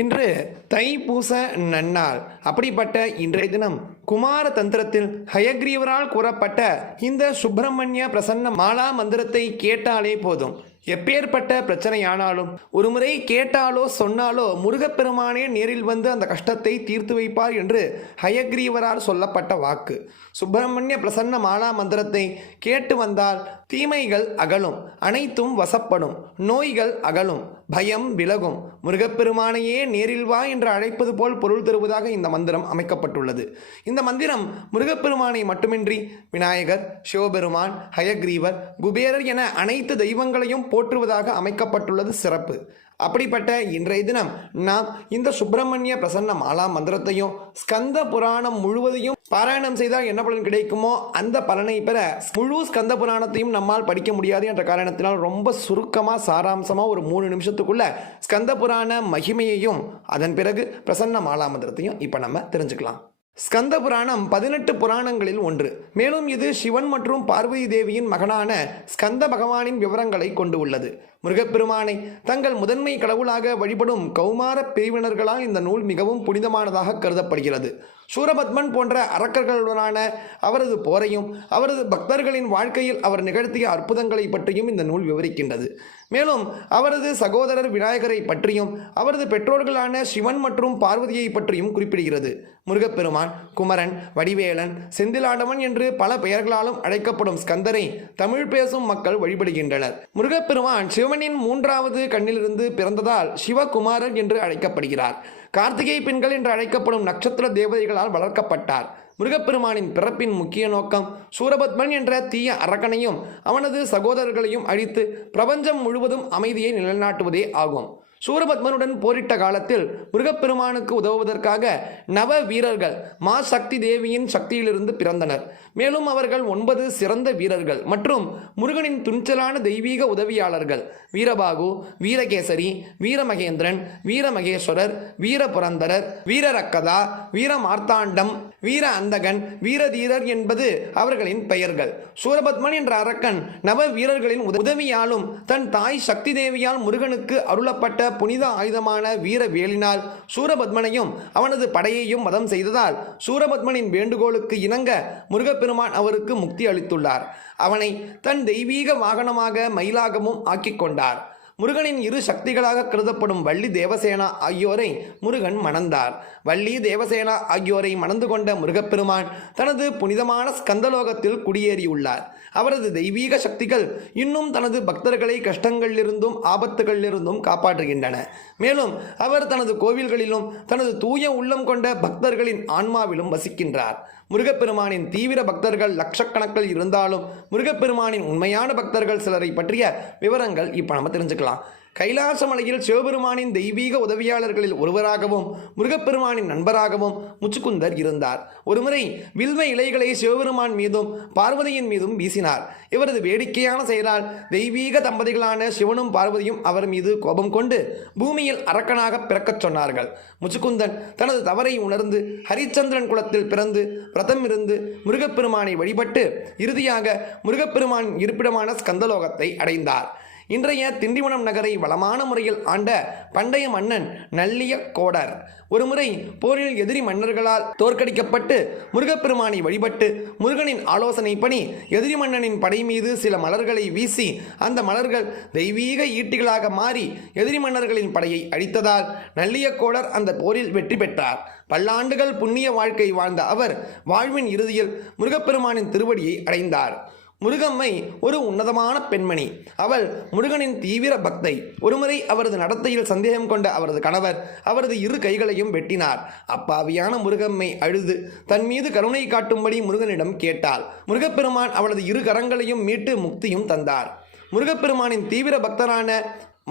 இன்று தைப்பூச நன்னாள். அப்படிப்பட்ட இன்றைய தினம் குமார தந்திரத்தில் ஹயக்ரீவரால் கூறப்பட்ட இந்த சுப்பிரமணிய பிரசன்ன மாலா மந்திரத்தை கேட்டாலே போதும். எப்பேற்பட்ட பிரச்சனையானாலும் ஒருமுறை கேட்டாலோ சொன்னாலோ முருகப்பெருமானே நேரில் வந்து அந்த கஷ்டத்தை தீர்த்து வைப்பார் என்று ஹயக்ரீவரால் சொல்லப்பட்ட வாக்கு. சுப்பிரமணிய பிரசன்ன மாலா மந்திரத்தை கேட்டு வந்தால் தீமைகள் அகலும் அனைத்தும் வசப்படும் நோய்கள் அகலும் பயம் விலகும். முருகப்பெருமானையே நேரில் வா என்று அழைப்பது போல் பொருள் தருவதாக இந்த மந்திரம் அமைக்கப்பட்டுள்ளது. இந்த மந்திரம் முருகப்பெருமானை மட்டுமின்றி விநாயகர் சிவபெருமான் ஹயக்ரீவர் குபேரர் என அனைத்து தெய்வங்களையும் போற்றுவதாக அமைக்கப்பட்டுள்ளது சிறப்பு. அப்படிப்பட்ட இன்றைய தினம் நாம் இந்த சுப்பிரமணிய பிரசன்ன மாலா மந்திரத்தையும் ஸ்கந்த புராணம் முழுவதையும் பாராயணம் செய்தால் என்ன பலன் கிடைக்குமோ அந்த பலனை பெற முழு ஸ்கந்த புராணத்தையும் நம்மால் படிக்க முடியாது என்ற காரணத்தினால் ரொம்ப சுருக்கமாக சாராம்சமாக ஒரு மூணு நிமிஷத்துக்குள்ள ஸ்கந்த புராண மகிமையையும் அதன் பிறகு பிரசன்ன மாலா மந்திரத்தையும் இப்போ நம்ம தெரிஞ்சுக்கலாம். ஸ்கந்த புராணம் பதினெட்டு புராணங்களில் ஒன்று. மேலும் இது சிவன் மற்றும் பார்வதி தேவியின் மகனான ஸ்கந்த பகவானின் விவரங்களை கொண்டு உள்ளது. முருகப்பெருமானை. தங்கள் முதன்மை கடவுளாக வழிபடும் கௌமார பிரிவினர்களால் இந்த நூல் மிகவும் புனிதமானதாக கருதப்படுகிறது. சூரபத்மன் போன்ற அரக்கர்களுடனான அவரது போரையும் அவரது பக்தர்களின் வாழ்க்கையில் அவர் நிகழ்த்திய அற்புதங்களை பற்றியும் இந்த நூல் விவரிக்கின்றது. மேலும் அவரது சகோதரர் விநாயகரை பற்றியும் அவரது பெற்றோர்களான சிவன் மற்றும் பார்வதியை பற்றியும் குறிப்பிடுகிறது. முருகப்பெருமான் குமரன் வடிவேலன் செந்திலாண்டவன் என்று பல பெயர்களாலும் அழைக்கப்படும் ஸ்கந்தரை தமிழ் பேசும் மக்கள் வழிபடுகின்றனர். முருகப்பெருமான் சிவனின் மூன்றாவது கண்ணிலிருந்து பிறந்ததால் சிவகுமாரன் என்று அழைக்கப்படுகிறார். கார்த்திகை பெண்கள் என்று அழைக்கப்படும் நட்சத்திர தேவதைகளால் வளர்க்கப்பட்டார். முருகப்பெருமானின் பிறப்பின் முக்கிய நோக்கம் சூரபத்மன் என்ற தீய அரக்கனையும் அவனது சகோதரர்களையும் அழித்து பிரபஞ்சம் முழுவதும் அமைதியை நிலைநாட்டுவதே ஆகும். சூரபத்மனுடன் போரிட்ட காலத்தில் முருகப்பெருமானுக்கு உதவுவதற்காக நவ வீரர்கள் மா சக்தி தேவியின் சக்தியிலிருந்து பிறந்தனர். மேலும் அவர்கள் ஒன்பது சிறந்த வீரர்கள் மற்றும் முருகனின் துணிச்சலான தெய்வீக உதவியாளர்கள். வீரபாகு வீரகேசரி வீரமகேந்திரன் வீரமகேஸ்வரர் வீரபுரந்தரர் வீரரக்கதா வீரமார்த்தாண்டம் வீர அந்தகன் வீரதீரர் என்பது அவர்களின் பெயர்கள். சூரபத்மன் என்ற அரக்கன் நவ வீரர்களின் உதவியாலும் தன் தாய் சக்தி தேவியால் முருகனுக்கு அருளப்பட்ட புனித ஆயுதமான வீர வேலினால் சூரபத்மனையும் அவனது படையையும் மதம் செய்ததால் சூரபத்மனின் வேண்டுகோளுக்கு இணங்க முருகப்பெருமான் அவருக்கு முக்தி அளித்துள்ளார். அவனை தன் தெய்வீக வாகனமாக மயிலாகமும் ஆக்கிக் கொண்டார். முருகனின் இரு சக்திகளாக கருதப்படும் வள்ளி தேவசேனா ஆகியோரை முருகன் மணந்தார். வள்ளி தேவசேனா ஆகியோரை மணந்து கொண்ட முருகப்பெருமான் தனது புனிதமான ஸ்கந்தலோகத்தில் குடியேறியுள்ளார். அவரது தெய்வீக சக்திகள் இன்னும் தனது பக்தர்களை கஷ்டங்களிலிருந்தும் ஆபத்துகளிலிருந்தும் காப்பாற்றுகின்றன. மேலும் அவர் தனது கோவில்களிலும் தனது தூய உள்ளம் கொண்ட பக்தர்களின் ஆன்மாவிலும் வசிக்கின்றார். முருகப்பெருமானின் தீவிர பக்தர்கள் லட்சக்கணக்கில் இருந்தாலும் முருகப்பெருமானின் உண்மையான பக்தர்கள் சிலரை பற்றிய விவரங்கள் இப்போ நம்ம தெரிஞ்சுக்கலாம். கைலாசமலையில் சிவபெருமானின் தெய்வீக உதவியாளர்களில் ஒருவராகவும் முருகப்பெருமானின் நண்பராகவும் முச்சுக்குந்தர் இருந்தார். ஒருமுறை வில்வ இலைகளை சிவபெருமான் மீதும் பார்வதியின் மீதும் வீசினார். இவரது வேடிக்கையான செயலால் தெய்வீக தம்பதிகளான சிவனும் பார்வதியும் அவர் மீது கோபம் கொண்டு பூமியில் அரக்கனாக பிறக்கச் சொன்னார்கள். முச்சுக்குந்தன் தனது தவறை உணர்ந்து ஹரிச்சந்திரன் குலத்தில் பிறந்து பிரதம் இருந்து முருகப்பெருமானை வழிபட்டு இறுதியாக முருகப்பெருமானின் இருப்பிடமான ஸ்கந்தலோகத்தை அடைந்தார். இன்றைய திண்டிவனம் நகரை வளமான முறையில் ஆண்ட பண்டைய மன்னன் நல்லிய கோடர். ஒருமுறை போரில் எதிரி மன்னர்களால் தோற்கடிக்கப்பட்டு முருகப்பெருமானை வழிபட்டு முருகனின் ஆலோசனைப்படி எதிரி மன்னனின் படை மீது சில மலர்களை வீசி அந்த மலர்கள் தெய்வீக ஈட்டிகளாக மாறி எதிரி மன்னர்களின் படையை அழித்ததால் நல்லியக்கோடர் அந்த போரில் வெற்றி பெற்றார். பல்லாண்டுகள் புண்ணிய வாழ்க்கை வாழ்ந்த அவர் வாழ்வின் இறுதியில் முருகப்பெருமானின் திருவடியை அடைந்தார். முருகம்மை ஒரு உன்னதமான பெண்மணி. அவள் முருகனின் தீவிர பக்தை. ஒருமுறை அவரது நடத்தையில் சந்தேகம் கொண்ட அவரது கணவர் அவரது இரு கைகளையும் வெட்டினார். அப்பாவியான முருகம்மை அழுது தன் மீது கருணை காட்டும்படி முருகனிடம் கேட்டாள். முருகப்பெருமான் அவளது இரு கரங்களையும் மீட்டு முக்தியும் தந்தார். முருகப்பெருமானின் தீவிர பக்தரான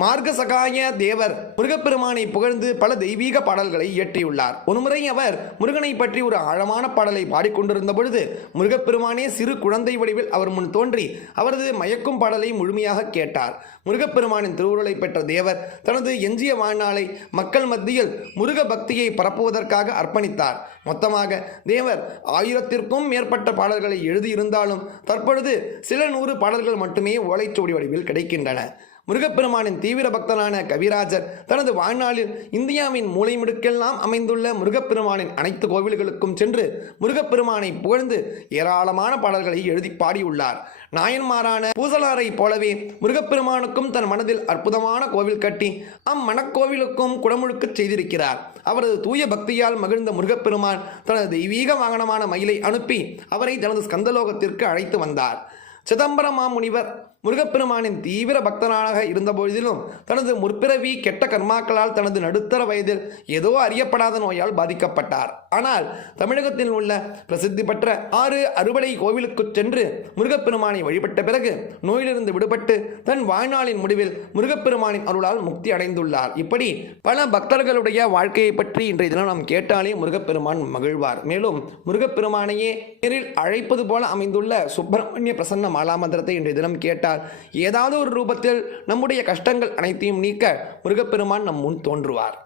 மார்க்கசகாய தேவர் முருகப்பெருமானை புகழ்ந்து பல தெய்வீக பாடல்களை இயற்றியுள்ளார். ஒருமுறை அவர் முருகனை பற்றி ஒரு ஆழமான பாடலை பாடிக்கொண்டிருந்த பொழுது முருகப்பெருமானே சிறு குழந்தை வடிவில் அவர் முன் தோன்றி அவரது மயக்கும் பாடலை முழுமையாக கேட்டார். முருகப்பெருமானின் திருவுருளை பெற்ற தேவர் தனது எஞ்சிய வாழ்நாளை மக்கள் மத்தியில் முருக பக்தியை பரப்புவதற்காக அர்ப்பணித்தார். மொத்தமாக தேவர் ஆயிரத்திற்கும் மேற்பட்ட பாடல்களை எழுதியிருந்தாலும் தற்பொழுது சில நூறு பாடல்கள் மட்டுமே ஓலைச்சுவடி வடிவில் கிடைக்கின்றன. முருகப்பெருமானின் தீவிர பக்தனான கவிராஜர் தனது வாழ்நாளில் இந்தியாவின் மூலைமுடுக்கெல்லாம் அமைந்துள்ள முருகப்பெருமானின் அனைத்து கோவில்களுக்கும் சென்று முருகப்பெருமானை புகழ்ந்து ஏராளமான பாடல்களை எழுதி பாடியுள்ளார். நாயன்மாரான பூசலாரை போலவே முருகப்பெருமானுக்கும் தன் மனதில் அற்புதமான கோவில் கட்டி அம்மணக்கோவிலுக்கும் குடமுழுக்கு செய்திருக்கிறார். அவரது தூய பக்தியால் மகிழ்ந்த முருகப்பெருமான் தனது தெய்வீக வாகனமான மயிலை அனுப்பி அவரை தனது ஸ்கந்தலோகத்திற்கு அழைத்து வந்தார். சிதம்பரம் மாமுனிவர் முருகப்பெருமானின் தீவிர பக்தனாக இருந்தபொழுதிலும் தனது முற்பிறவி கெட்ட கர்மாக்களால் தனது நடுத்தர வயதில் ஏதோ அறியப்படாத நோயால் பாதிக்கப்பட்டார். ஆனால் தமிழகத்தில் உள்ள பிரசித்தி பெற்ற ஆறு அறுபடை கோவிலுக்குச் சென்று முருகப்பெருமானை வழிபட்ட பிறகு நோயிலிருந்து விடுபட்டு தன் வாழ்நாளின் முடிவில் முருகப்பெருமானின் அருளால் முக்தி அடைந்துள்ளார். இப்படி பல பக்தர்களுடைய வாழ்க்கையை பற்றி இன்றைய தினம் நாம் கேட்டாலே முருகப்பெருமான் மகிழ்வார். மேலும் முருகப்பெருமானையே நேரில் அழைப்பது போல அமைந்துள்ள சுப்பிரமணிய பிரசன்ன மாலா மந்திரத்தை இன்றைய தினம் கேட்டார் கேட்டால் ஏதாவது ஒரு ரூபத்தில் நம்முடைய கஷ்டங்கள் அனைத்தையும் நீக்க முருகப்பெருமான் நம் முன் தோன்றுவார்.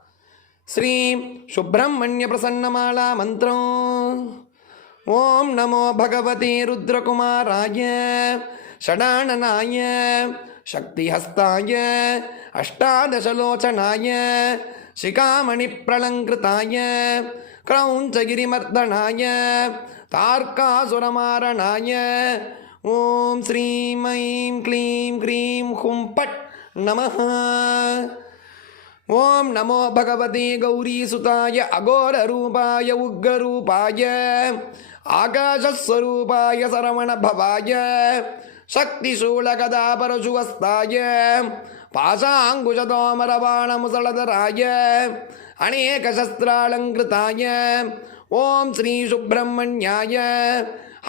ஸ்ரீ சுப்பிரமணிய பிரசன்னமாலா மந்திரம். ஓம் நமோ பகவதி ருத்ரகுமாராய ஷடானனாய சக்திஹஸ்தாய அஷ்டாதசலோச்சனாய சிகாமணி பிரலங்கிருத்தாய கிரௌஞ்சகிரிமர்தனாய தார்காசுரமாரணாய ஓம் ஸ்ரீம் ஐம் க்ளீம் க்ரீம் ஹும் பட் நம ஓம் நமோ பகவதே கௌரி சுதாய அகோர கௌரீசுதாய அகோரரூபாய உக்ரரூபாய ஆகாசஸ்வரூபாய சரவணபவாய சக்திசூலகதாபரசுவஸ்தாய பாசாங்குஷதோமரபாணமுசலதராய அநேகசஸ்திராலங்கிருதாய ஓம் ஸ்ரீ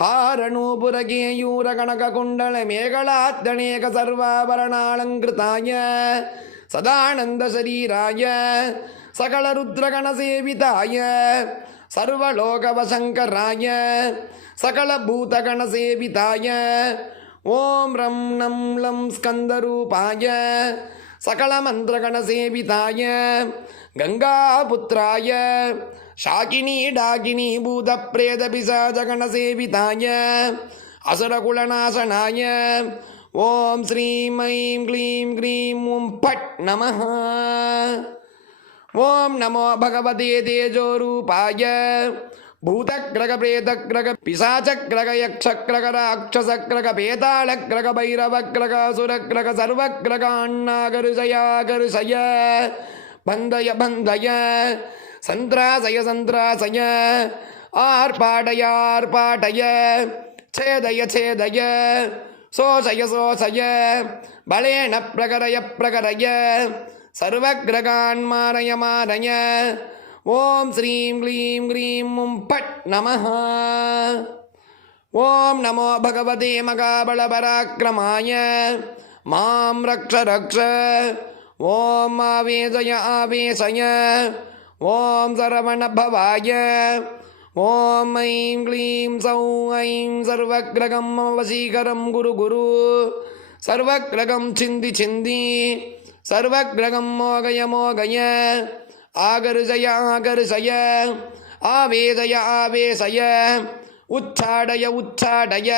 हारणूपुरगेयूरगणककुण्डल मेघलात्तणेक सर्वाभरणालङ्कृताय सदानन्दशरीराय सकलरुद्रगणसेविताय सर्वलोकवशङ्कराय सकलभूतगणसेविताय ॐ रं नं लं स्कन्दरूपाय सकलमन्त्रगणसेविताय गङ्गापुत्राय शाकिनी डाकिनी भूतप्रेतपिशाचगणसेविताय असुरकुलनाशनाय ॐ श्रीं ऐं क्लीं ग्रीं ॐ फट् नमः ॐ नमो भगवते तेजोरूपाय भूतग्रगप्रेतग्रग पिशाचग्रग यक्षग्रग राक्षसग्रग पेताळग्रग भैरवग्रग असुरग्रग सर्वग्रगान्नागर्षयागर्षय बन्धय பந்தய பந்தய. சந்திராசய சந்திராசய. ஆர்ப்பாடய ஆர்ப்பாடய சேதய சேதய. சோசய சோசய. பலேன பிரகரய பிரகரய சர்வகிரகான் மாரய மாரய ஓம் ஸ்ரீம் க்ளீம் க்ரீம் உம் பட் நமஹா. ஓம் நமோ பகவதே மகாபல பராக்கிரமாய மாம் ரக்ஷ ரக்ஷ. ஓம் ஆவேசய ஆவேசய. ஓம் சரவணபவாய. ஓம் ஐம் க்ளீம் சௌ ஐம் சர்வக்ரகம் வசீகரம் குரு குரு. சர்வக்ரகம் சிந்தி சிந்தி. சர்வக்ரகம் மோகய மோகய. ஆகருசய ஆகருசய. ஆவேசய ஆவேசய. உச்சாடய உச்சாடய.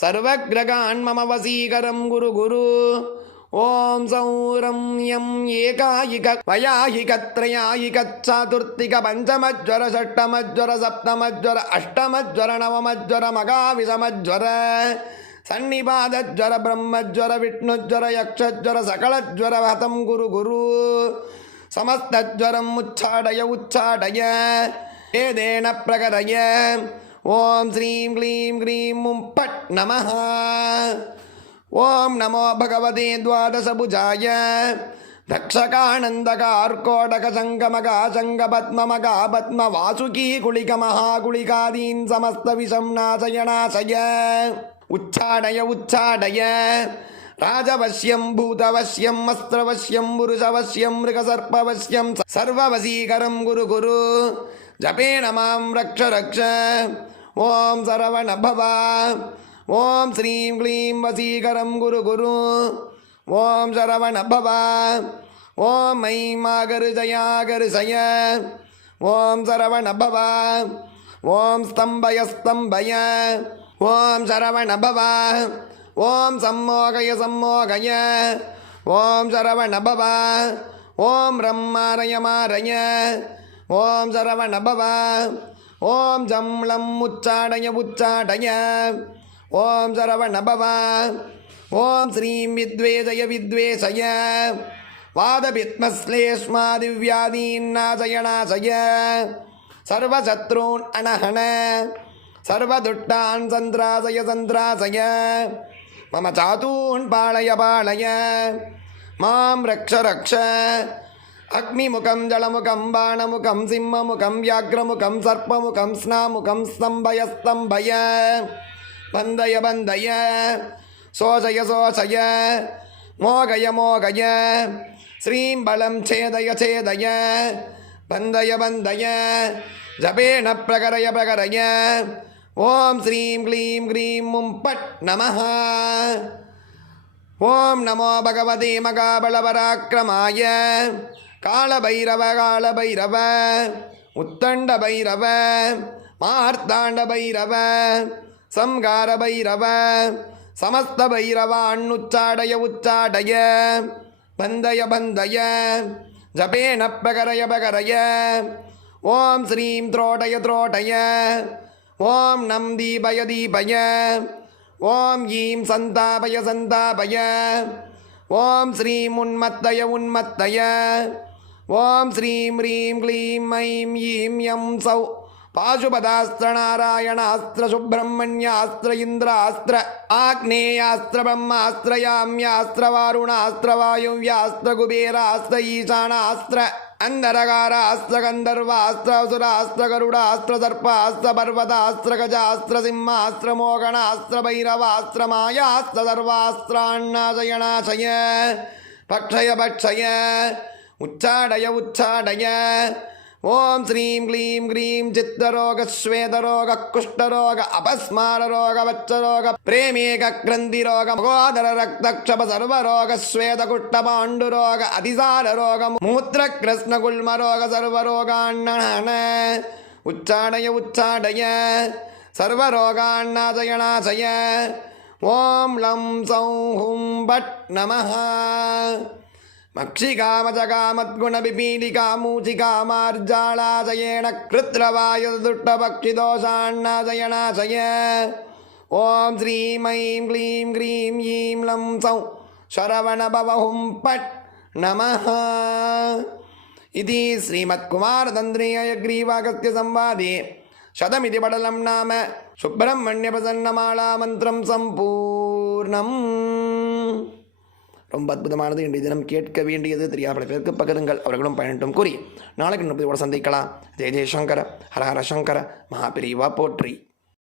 சர்வக்ரகான் மம வசீகரம் குரு குரு. ஓம் சௌரம் எம் ஏகாயிக வயாயிகத்ரயாயிகச்சாதுர்த்திக பஞ்சமஜ்வர ஷட்டமஜ்வர சப்தமஜ்வர அஷ்டமஜ்வர நவமஜ்வர மகாவிஷமஜ்வர சன்னிபாதஜ்வர பிரம்மஜ்வர விஷ்ணுஜ்வர யக்ஷஜ்வர சகலஜ்வர ஹதம் குரு குரு சமஸ்தஜ்வரம் உச்சாடய உச்சாடய ஏதேன பிரகரய ஓம் ஸ்ரீம் க்ளீம் க்ரீம் மும்பட் நமஹா ॐ नमो भगवते द्वादशभुजाय दक्षकानन्दकार्कोटकशङ्कमकाशङ्कपद्ममका पद्मवासुकी कुलिकमहाकुलिकादीन् समस्तविषं नाशय नाशय उच्छाडय उच्छाडय राजवश्यं भूतवश्यम् अस्त्रवश्यं पुरुषवश्यं मृगसर्पवश्यं सर्ववशीकरं गुरु गुरु जपेन मां रक्ष रक्ष ॐ सरवणभव ॐ ஓம் ஸ்ரீம் க்ளீம் வசீகரம் குரு குரு. ஓம் சரவண பவா. ஓம் மை மாகரு ஜயாகரு சய. ஓம் சரவண பவா. ஓம் ஸ்தம்பய ஸ்தம்பய ஓம் சரவண பவா. ஓம் சம்மோகய சம்மோகய. ஓம் சரவண பவா. ஓம் ரம்மாரய மாரய. ஓம் சரவண பவா. ஓம் ஜம்ளம் உச்சாடய உச்சாடய. ஓம் சரவணபவ ஓம் ஸ்ரீம் வித்வேதய வாதபித்மஸ்லேஷ்மா வாதபித்மஸ்லேஷ்மாதிவ்யாதீன்னாசயனாசய சர்வசத்ரூன் அனஹன சர்வதுட்டான் சந்திராசய சந்திராசய. மம சாத்தூன் பாளய பாளய மாம் ரக்ஷ ரக்ஷ. அக்னிமுகம் ஜலமுகம் பாணமுகம் சிம்மமுகம் வியாக்ரமுகம் சர்ப்பமுகம் ஸ்நாமுகம் ஸ்தம்பய ஸ்தம்பய பந்தய பந்தய. சோசய சோசய. மோகய மோகய. ஸ்ரீம்பலம் சேதய சேதய. பந்தய பந்தய. ஜபேண பிரகரய பிரகரய. ஓம் ஸ்ரீம் க்ளீம் க்ரீம் மும் பட் நம ஓம் நமோ பகவதே மகாபலபராக்கிரமாய. காலபைரவ காலபைரவ. உத்தண்ட பைரவ மார்த்தாண்ட பைரவ சம்கார பைரவ சமஸ்த பைரவ அண்ணுச்சாடய உச்சாடய பந்தய பந்தய ஜபேன பகரய பகரய. ஓம் ஸ்ரீம் த்ரோடய த்ரோடய. ஓம் நம் தீபய தீபய. ஓம் ஈம் சந்தாபய சந்தாபய. ஓம் ஸ்ரீம் உன்மத்தய உன்மத்தய. ஓம் ஸ்ரீம் ரீம் க்ளீம் ஐம் ஈம் எம் சௌ பாசுபதாஸ்திர நாராயணாஸ்திர சுப்பிரமணியாஸ்திர இந்திராஸ்திர ஆக்னேயாஸ்திர பிரம்மாஸ்திரயாமியாஸ்திர வாருணாஸ்திர வாயுவ்யாஸ்திர குபேராஸ்திர ஈசானாஸ்திர அந்தரகாராஸ்திர கந்தர்வாஸ்திர அசுராஸ்திர கருடாஸ்திர சர்ப்பாஸ்திர பர்வதாஸ்திர கஜாஸ்திர சிம்மாஸ்திர மோகனாஸ்திர பைரவாஸ்திர மாயாஸ்திர சர்வாஸ்திராண்ணாசயனாசய பக்ஷய பக்ஷய உச்சாடய உச்சாடய ஓம் ஸ்ரீம் க்ளீம் க்ரீம் சித்தரோக ஸ்வேதரோக குஷ்டரோக அபஸ்மாரரோக வச்சரோக பிரேமேக கிரந்தி ரோக மகோதர ரக்தக்ஷப சர்வரோக ஸ்வேத குட்ட பாண்டுரோக அதிசார ரோக மூத்திர கிருஷ்ண குல்மரோக சர்வரோகாண்ணன உச்சாடய உச்சாடய சர்வரோகாண்ணாசயனாசய ஓம் லம் சௌஹும் பட் நமஹா. मक्षिकामजकामद्गुणपिपीलिकामूचिकामार्जालाशयेण कृत्रवायुदुष्टपक्षिदोषाण्णाशयनाशय ॐ श्रीं ऐं क्लीं ग्रीं ईं लं सौं शरवणभवहुं पट् नमः इति श्रीमत्कुमारतन्त्रीयग्रीवागस्य संवादे शतमिति पडलं नाम सुब्रह्मण्यप्रसन्नमालामन्त्रं सम्पूर्णम् ரொம்ப அற்புதமானது இன்றைய தினம் கேட்க வேண்டியது. தெரியாத பேருக்கு பகிருங்கள். அவர்களும் பயனட்டும் கூறி நாளைக்கு முப்பது கூட சந்திக்கலாம். ஜெய ஜெயசங்கர ஹர சங்கர மகாபிரிவா போற்றி.